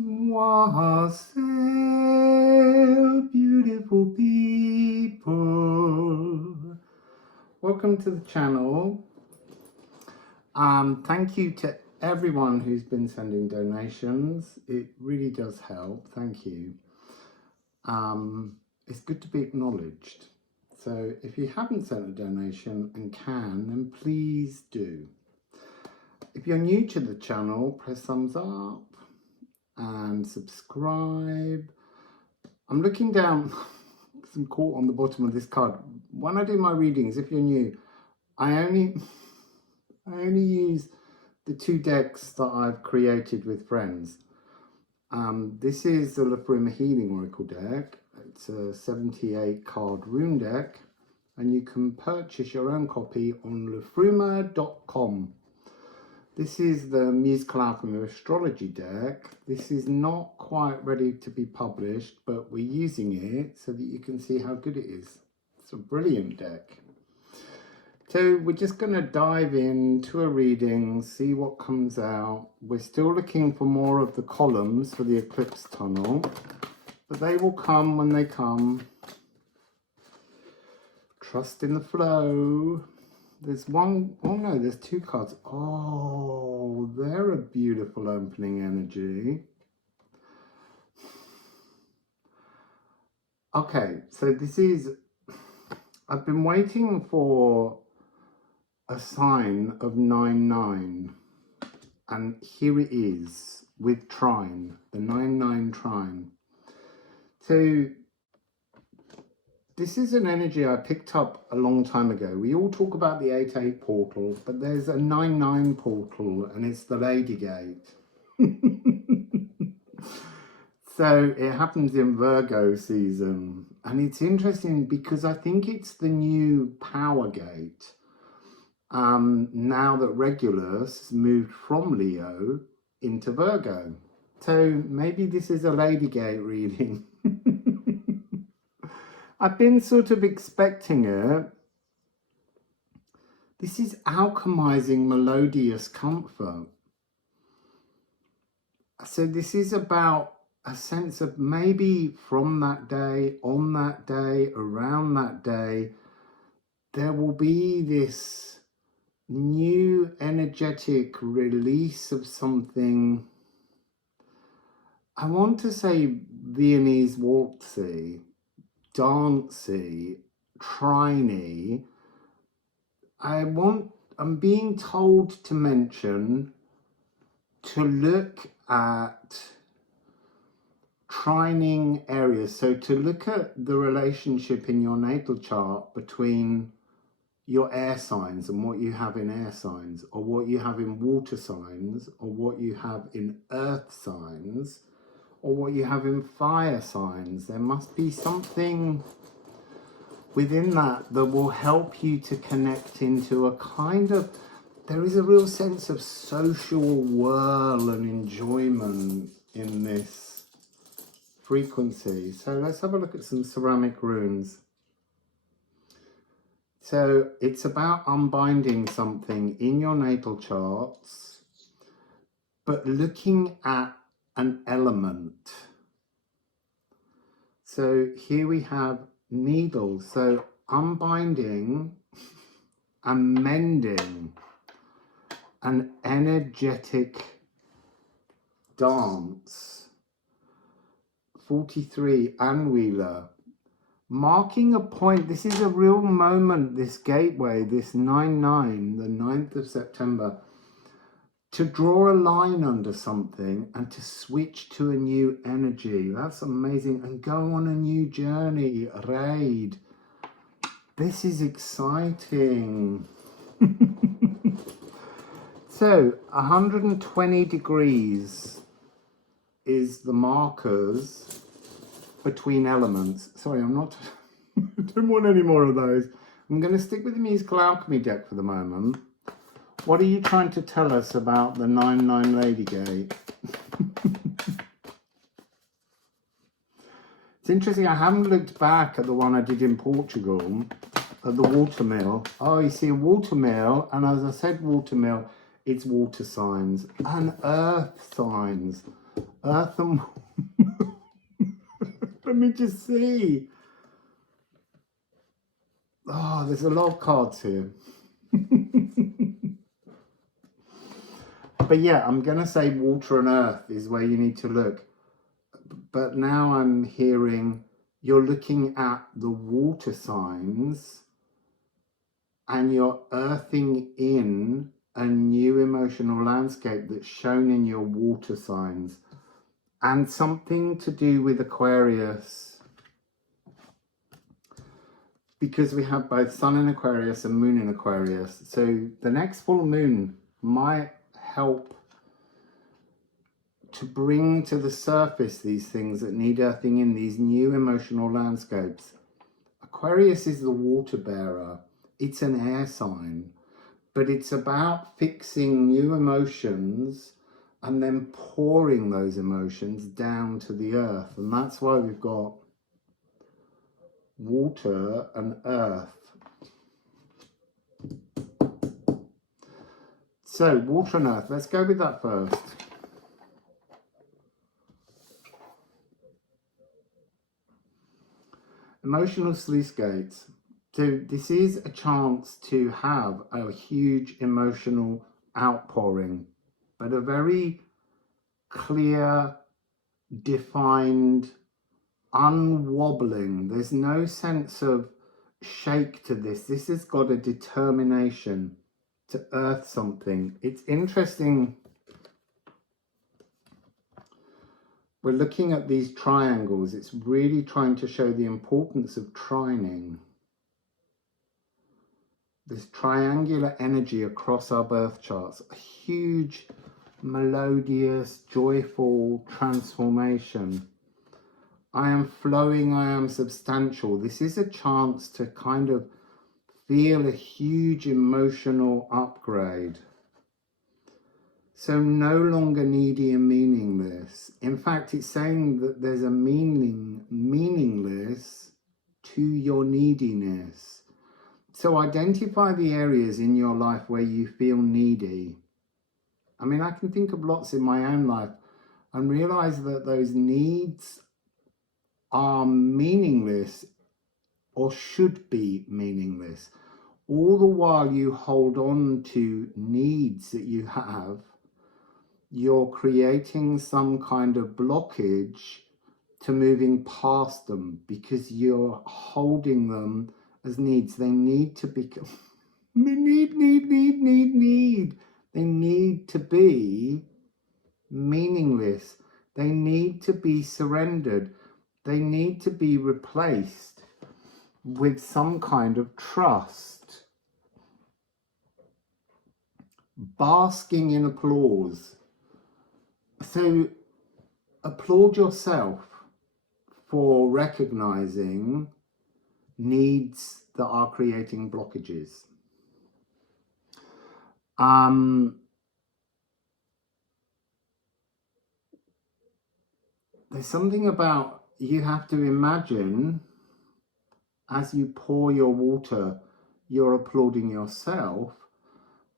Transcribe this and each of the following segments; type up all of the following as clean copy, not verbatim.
Wassail, beautiful people. Welcome to the channel. Thank you to everyone who's been sending donations. It really does help. Thank you. It's good to be acknowledged. So if you haven't sent a donation and can, then please do. If you're new to the channel, press thumbs up and subscribe. I'm looking down, some caught on the bottom of this card. When I do my readings, if you're new, I only use the 2 decks that I've created with friends. This is the Liffruma Healing Oracle deck. It's a 78 card rune deck, and you can purchase your own copy on liffruma.com. This is the Musical Alchemy Astrology deck. This is not quite ready to be published, but we're using it so that you can see how good it is. It's a brilliant deck. So we're just going to dive into a reading, see what comes out. We're still looking for more of the columns for the eclipse tunnel, but they will come when they come. Trust in the flow. There's one, oh no, there's 2 cards. Oh, they're a beautiful opening energy. Okay, so this is, I've been waiting for a sign of 9-9, and here it is with trine, the 9-9 trine. So this is an energy I picked up a long time ago. We all talk about the 8-8 portal, but there's a 9-9 portal, and it's the Lady Gate. So it happens in Virgo season, and it's interesting because I think it's the new power gate. Now that Regulus has moved from Leo into Virgo. So maybe this is a Lady Gate reading. I've been sort of expecting it. This is alchemizing melodious comfort. So this is about a sense of maybe from that day, on that day, around that day, there will be this new energetic release of something. I want to say Viennese waltzy, dancey, triney. I'm being told to mention to look at trining areas. So to look at the relationship in your natal chart between your air signs and what you have in air signs, or what you have in water signs, or what you have in earth signs, or what you have in fire signs. There must be something within that will help you to connect into a kind of, there is a real sense of social whirl and enjoyment in this frequency. So let's have a look at some ceramic runes. So it's about unbinding something in your natal charts, but looking at an element. So here we have needles. So unbinding and mending, an energetic dance. 43, Anwheeler. Marking a point. This is a real moment, this gateway, this 9-9, the 9th of September, to draw a line under something and to switch to a new energy. That's amazing. And go on a new journey, raid. This is exciting. So 120 degrees is the markers between elements. Sorry, I don't want any more of those. I'm going to stick with the Musical Alchemy deck for the moment. What are you trying to tell us about the 9-9 Lady Gate? It's interesting, I haven't looked back at the one I did in Portugal, at the watermill. Oh, you see a watermill, and as I said watermill, it's water signs and earth signs. Earth and let me just see. Oh, there's a lot of cards here. But yeah, I'm going to say water and earth is where you need to look. But now I'm hearing you're looking at the water signs and you're earthing in a new emotional landscape that's shown in your water signs. And something to do with Aquarius, because we have both Sun in Aquarius and Moon in Aquarius. So the next full moon might help to bring to the surface these things that need earthing in, these new emotional landscapes. Aquarius is the water bearer. It's an air sign, but it's about fixing new emotions and then pouring those emotions down to the earth. And that's why we've got water and earth. So water and earth, let's go with that first. Emotional sluice gates. So this is a chance to have a huge emotional outpouring, but a very clear, defined, unwobbling. There's no sense of shake to this. This has got a determination to earth something. It's interesting. We're looking at these triangles. It's really trying to show the importance of trining. This triangular energy across our birth charts. A huge, melodious, joyful transformation. I am flowing, I am substantial. This is a chance to kind of feel a huge emotional upgrade. So no longer needy and meaningless. In fact, it's saying that there's a meaningless to your neediness. So identify the areas in your life where you feel needy. I mean, I can think of lots in my own life and realize that those needs are meaningless or should be meaningless. All the while you hold on to needs that you have, you're creating some kind of blockage to moving past them because you're holding them as needs. They need to become, they need. They need to be meaningless. They need to be surrendered. They need to be replaced with some kind of trust. Basking in applause. So applaud yourself for recognizing needs that are creating blockages. There's something about, you have to imagine as you pour your water, you're applauding yourself,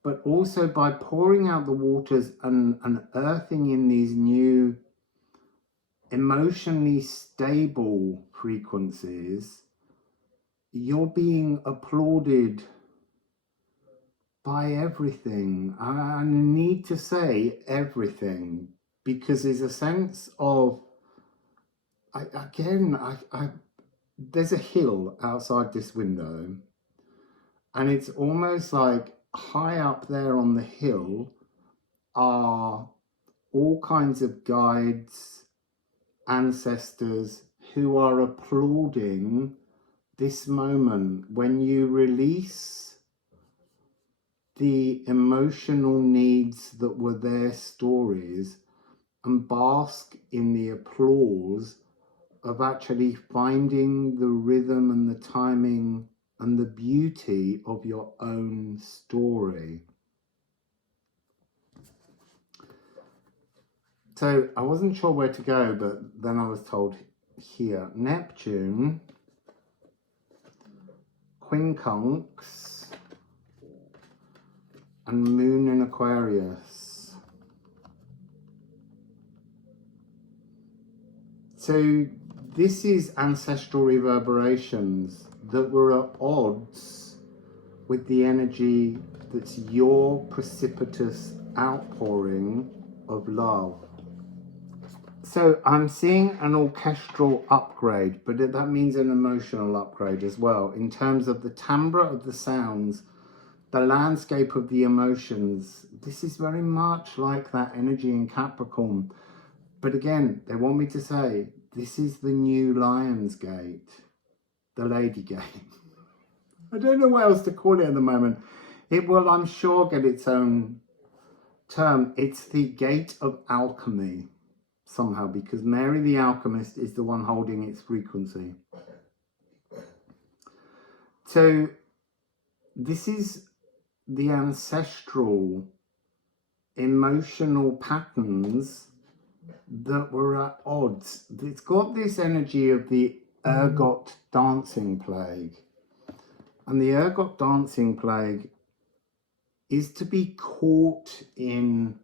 but also by pouring out the waters and earthing in these new emotionally stable frequencies, you're being applauded by everything. I need to say everything, because there's a sense of, there's a hill outside this window, and it's almost like high up there on the hill are all kinds of guides, ancestors who are applauding this moment when you release the emotional needs that were their stories and bask in the applause of actually finding the rhythm and the timing and the beauty of your own story. So I wasn't sure where to go, but then I was told here, Neptune, quincunx, and Moon in Aquarius. So this is ancestral reverberations that were at odds with the energy that's your precipitous outpouring of love. So I'm seeing an orchestral upgrade, but that means an emotional upgrade as well, in terms of the timbre of the sounds, the landscape of the emotions. This is very much like that energy in Capricorn. But again, they want me to say, this is the new Lion's Gate, the Lady Gate. I don't know what else to call it at the moment. It will, I'm sure, get its own term. It's the Gate of Alchemy, somehow, because Mary the Alchemist is the one holding its frequency. So this is the ancestral emotional patterns that were at odds. It's got this energy of the ergot dancing plague. And the ergot dancing plague is to be caught in...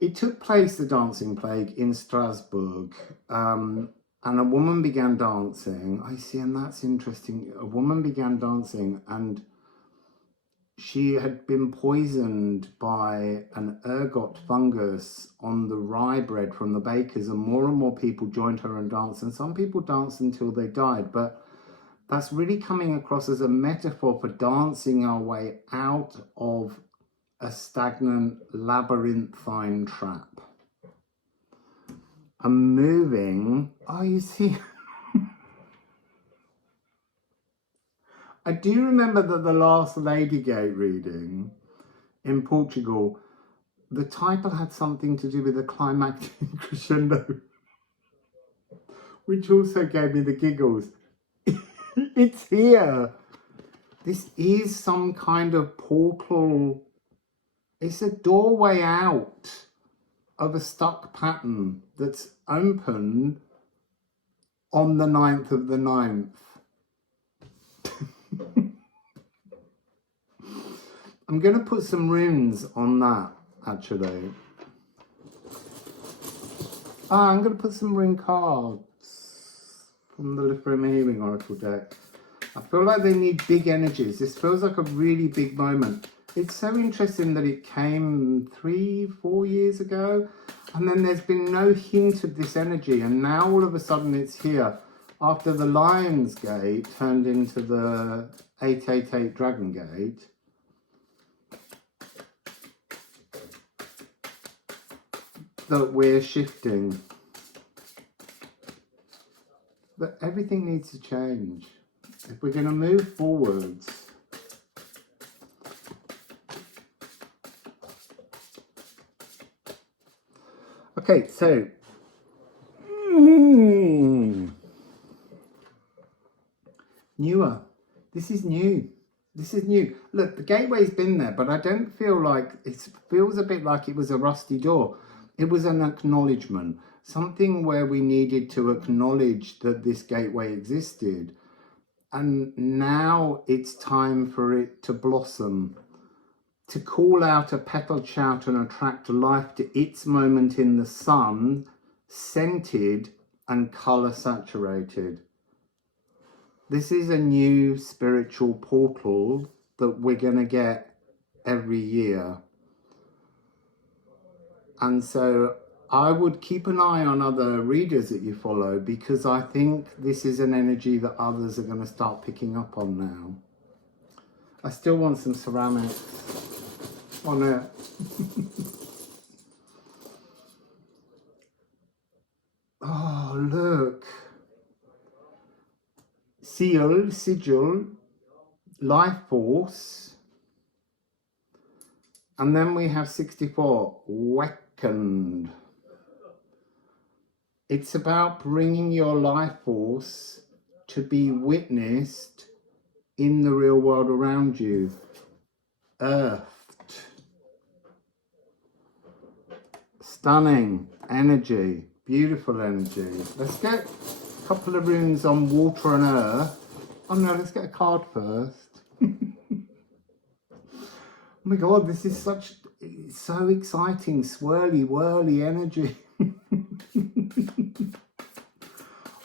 It took place, the dancing plague, in Strasbourg. And a woman began dancing. I see, and that's interesting. A woman began dancing and she had been poisoned by an ergot fungus on the rye bread from the bakers, and more people joined her and danced, and some people danced until they died. But that's really coming across as a metaphor for dancing our way out of a stagnant labyrinthine trap and moving. Oh, you see, I do remember that the last Lady Gate reading in Portugal, the title had something to do with the climactic crescendo, which also gave me the giggles. It's here. This is some kind of portal. It's a doorway out of a stuck pattern that's opened on the 9th of the 9th. I'm going to put some runes on that, actually. I'm going to put some rune cards from the Liffruma Healing Oracle deck. I feel like they need big energies. This feels like a really big moment. It's so interesting that it came 3-4 years ago, and then there's been no hint of this energy, and now all of a sudden it's here. After the Lion's Gate turned into the 888 Dragon Gate, that we're shifting. But everything needs to change. If we're going to move forwards, okay, so newer. This is new. This is new. Look, the gateway's been there, but I don't feel like it feels a bit like it was a rusty door. It was an acknowledgement, something where we needed to acknowledge that this gateway existed. And now it's time for it to blossom, to call out a petaled shout and attract life to its moment in the sun, scented and colour saturated. This is a new spiritual portal that we're going to get every year. And so I would keep an eye on other readers that you follow, because I think this is an energy that others are going to start picking up on now. I still want some ceramics on it. Oh, look. Seal, sigil, life force. And then we have 64, awakened. It's about bringing your life force to be witnessed in the real world around you. Earthed. Stunning energy, beautiful energy. Let's get a couple of runes on water and earth. Oh no, let's get a card first. Oh my god, this is so exciting, swirly, whirly energy.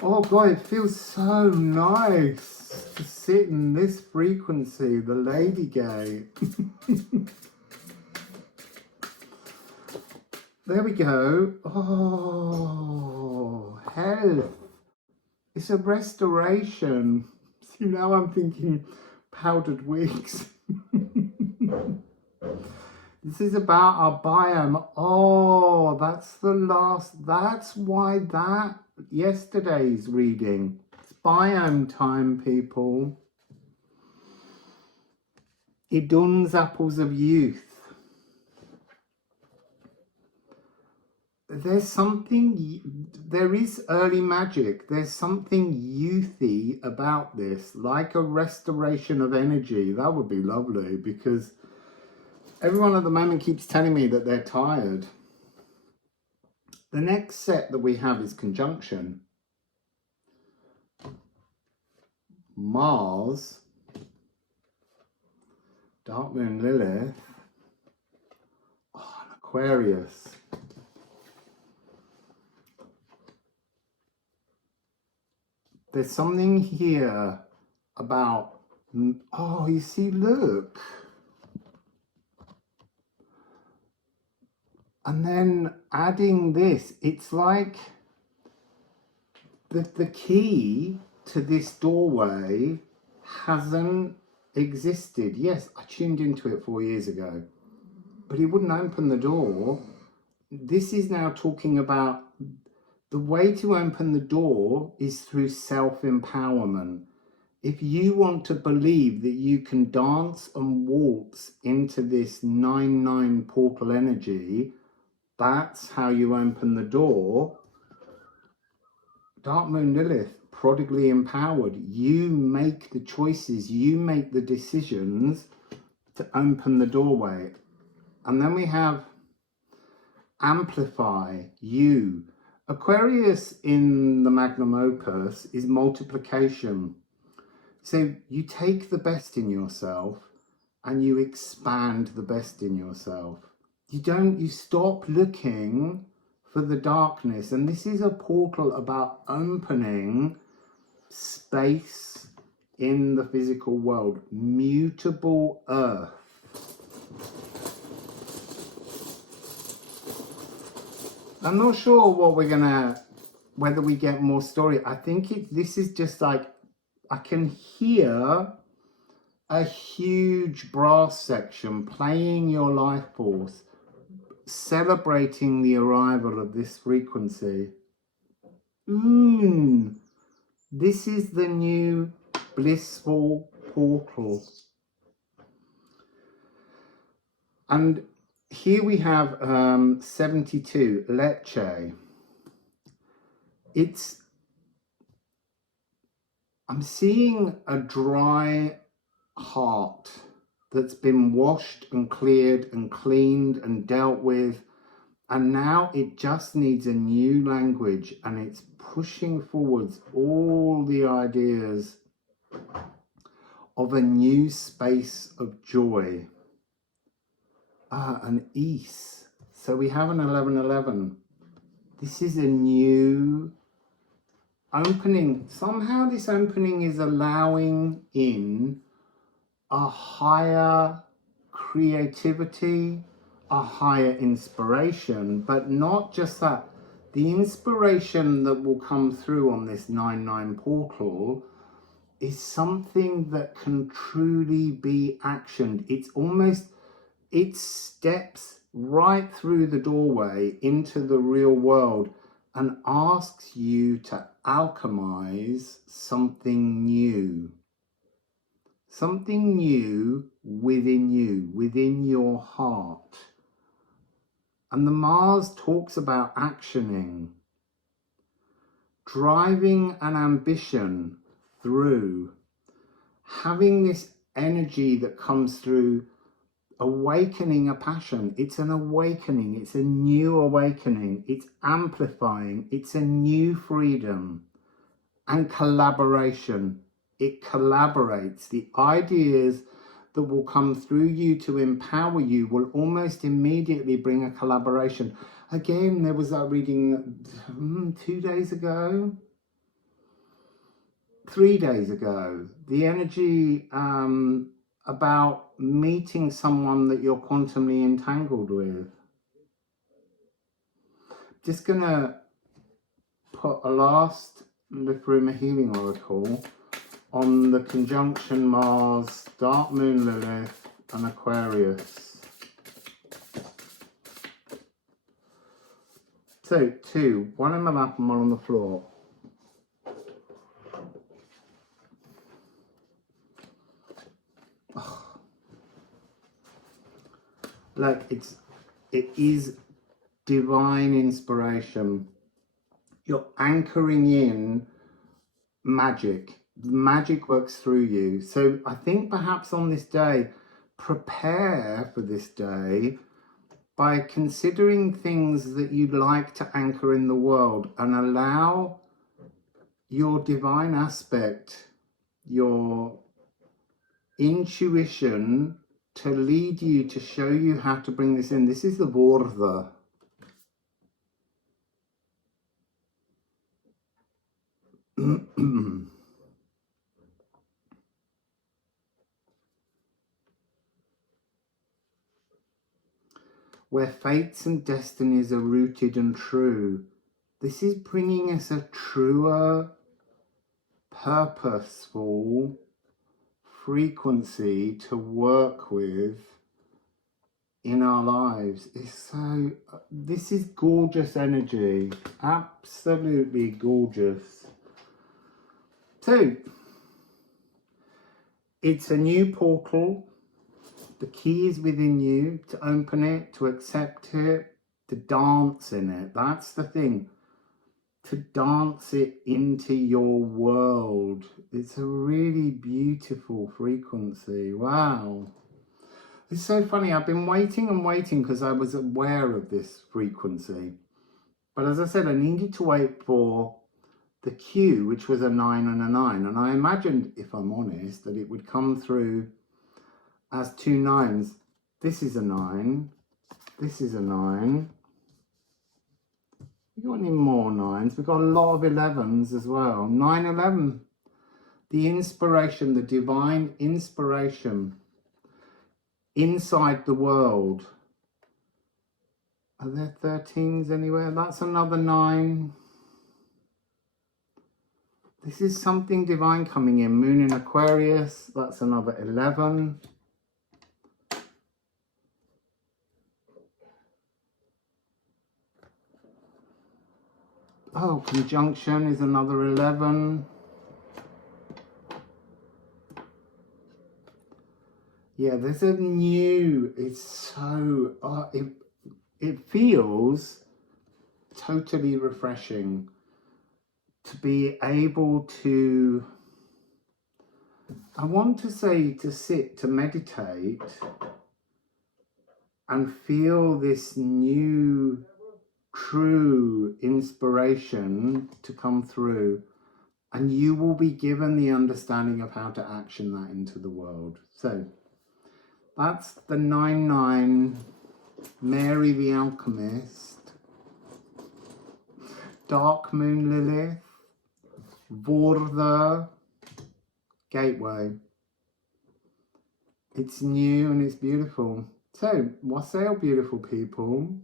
Oh God, it feels so nice to sit in this frequency, the Lady Gate. There we go. Oh, health. It's a restoration. See, now I'm thinking powdered wigs. This is about our biome. Oh, that's the last. That's why that yesterday's reading. It's biome time, people. Idun's apples of youth. There's something, there is early magic. There's something youthy about this, like a restoration of energy. That would be lovely, because everyone at the moment keeps telling me that they're tired. The next set that we have is conjunction. Mars, Dark Moon Lilith, and Aquarius. There's something here about, oh, you see, look. And then adding this, it's like the key to this doorway hasn't existed. Yes, I tuned into it 4 years ago, but it wouldn't open the door. This is now talking about the way to open the door is through self-empowerment. If you want to believe that you can dance and waltz into this 9-9 portal energy, that's how you open the door. Dark Moon Lilith, prodigally empowered. You make the choices, you make the decisions to open the doorway. And then we have amplify, you. Aquarius in the magnum opus is multiplication. So you take the best in yourself and you expand the best in yourself. You stop looking for the darkness. And this is a portal about opening space in the physical world. Mutable earth. I'm not sure what we're gonna, whether we get more story. I think this is just like, I can hear a huge brass section playing your life force, celebrating the arrival of this frequency. This is the new blissful portal. And here we have 72, Lecce. I'm seeing a dry heart that's been washed and cleared and cleaned and dealt with, and now it just needs a new language, and it's pushing forwards all the ideas of a new space of joy. An East. So we have an 1111. This is a new opening. Somehow this opening is allowing in a higher creativity, a higher inspiration, but not just that. The inspiration that will come through on this 9-9 portal is something that can truly be actioned. It steps right through the doorway into the real world and asks you to alchemize something new. Something new within you, within your heart. And the Mars talks about actioning, driving an ambition through, having this energy that comes through, awakening a passion. It's an awakening. It's a new awakening. It's amplifying. It's a new freedom. And collaboration. It collaborates. The ideas that will come through you to empower you will almost immediately bring a collaboration. Again, there was that reading 2 days ago. 3 days ago, the energy about meeting someone that you're quantumly entangled with. Just gonna put a last Liffruma healing oracle on the conjunction Mars, Dark Moon Lilith and Aquarius. So 2, one in my lap and one on the floor. Oh. Like it is divine inspiration. You're anchoring in magic. Magic works through you. So I think perhaps on this day, prepare for this day by considering things that you'd like to anchor in the world and allow your divine aspect, your intuition to lead you, to show you how to bring this in. This is the Vortha. Where fates and destinies are rooted and true. This is bringing us a truer, purposeful frequency to work with in our lives. This is gorgeous energy, absolutely gorgeous. So it's a new portal. The key is within you to open it, to accept it, to dance in it. That's the thing. To dance it into your world. It's a really beautiful frequency. Wow. It's so funny. I've been waiting and waiting because I was aware of this frequency. But as I said, I needed to wait for the Q, which was a 9 and a 9. And I imagined, if I'm honest, that it would come through as 2 9s. This is a 9. This is a 9. We got any more 9s? We've got a lot of 11s as well. 9, 11. The inspiration, the divine inspiration inside the world. Are there 13s anywhere? That's another 9. This is something divine coming in. Moon in Aquarius. That's another 11. Oh, conjunction is another 11. Yeah, there's a new, it's so, it feels totally refreshing to be able to, I want to say, to sit, to meditate and feel this new true inspiration to come through, and you will be given the understanding of how to action that into the world. So that's the 9-9 Mary the Alchemist, Dark Moon Lilith, Vortha, Gateway. It's new and it's beautiful. So, Wassail, beautiful people.